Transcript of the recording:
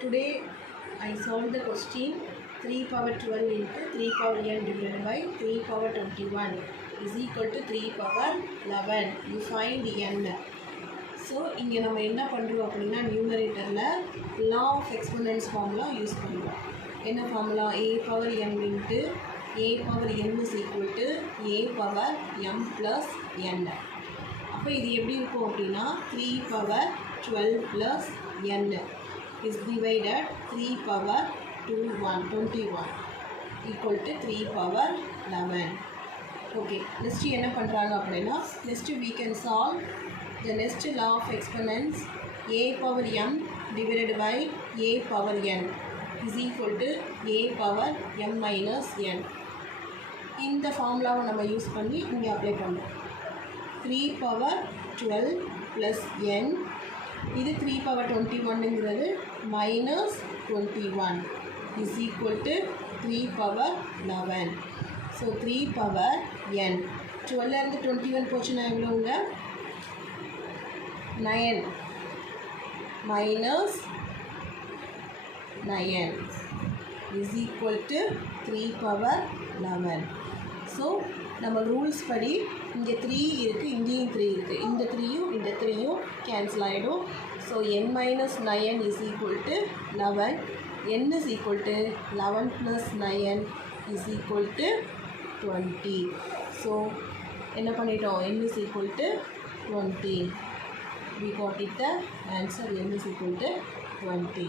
Today I solved the question 3 power 12 into 3 power n divided by 3 power 21 is equal to 3 power 11. You find n. So இங்கே நம்ம என்ன பண்ணுறோம் அப்படின்னா நியூமரேட்டரில் law of exponents formula use பண்ணுறோம். என்ன formula? a power m into a power n is equal to a power m plus n. அப்போ இது எப்படி இருக்கும் அப்படின்னா 3 power 12 plus n is divided 3 power 21 equal to 3 power 11. Okay, next என்ன பண்ணுறாங்க அப்படின்னா next we can solve the next law of exponents a power m divided by a power n is equal to a power m minus n. இந்த ஃபார்முலாவை நம்ம use பண்ணி இங்கே apply பண்ணுறோம். 3 power 12 plus n, இது 3 பவர் 21ங்கிறது minus 21 is equal to 3 power 11. So 3 power n 12லேருந்து 21 போச்சுன்னா எவ்வளோங்க? 9 minus 9 is equal to 3 power 11. So நம்ம ரூல்ஸ் படி இங்கே 3 இருக்குது, இங்கேயும் 3 இருக்குது. இந்த 3யும் இந்த 3யும் கேன்சல் ஆகிடும். So n minus 9 is equal to 11. n is equal to 11 plus 9 is equal to 20. So என்ன பண்ணிட்டோம்? n is equal to 20. we got it the answer n is equal to 20.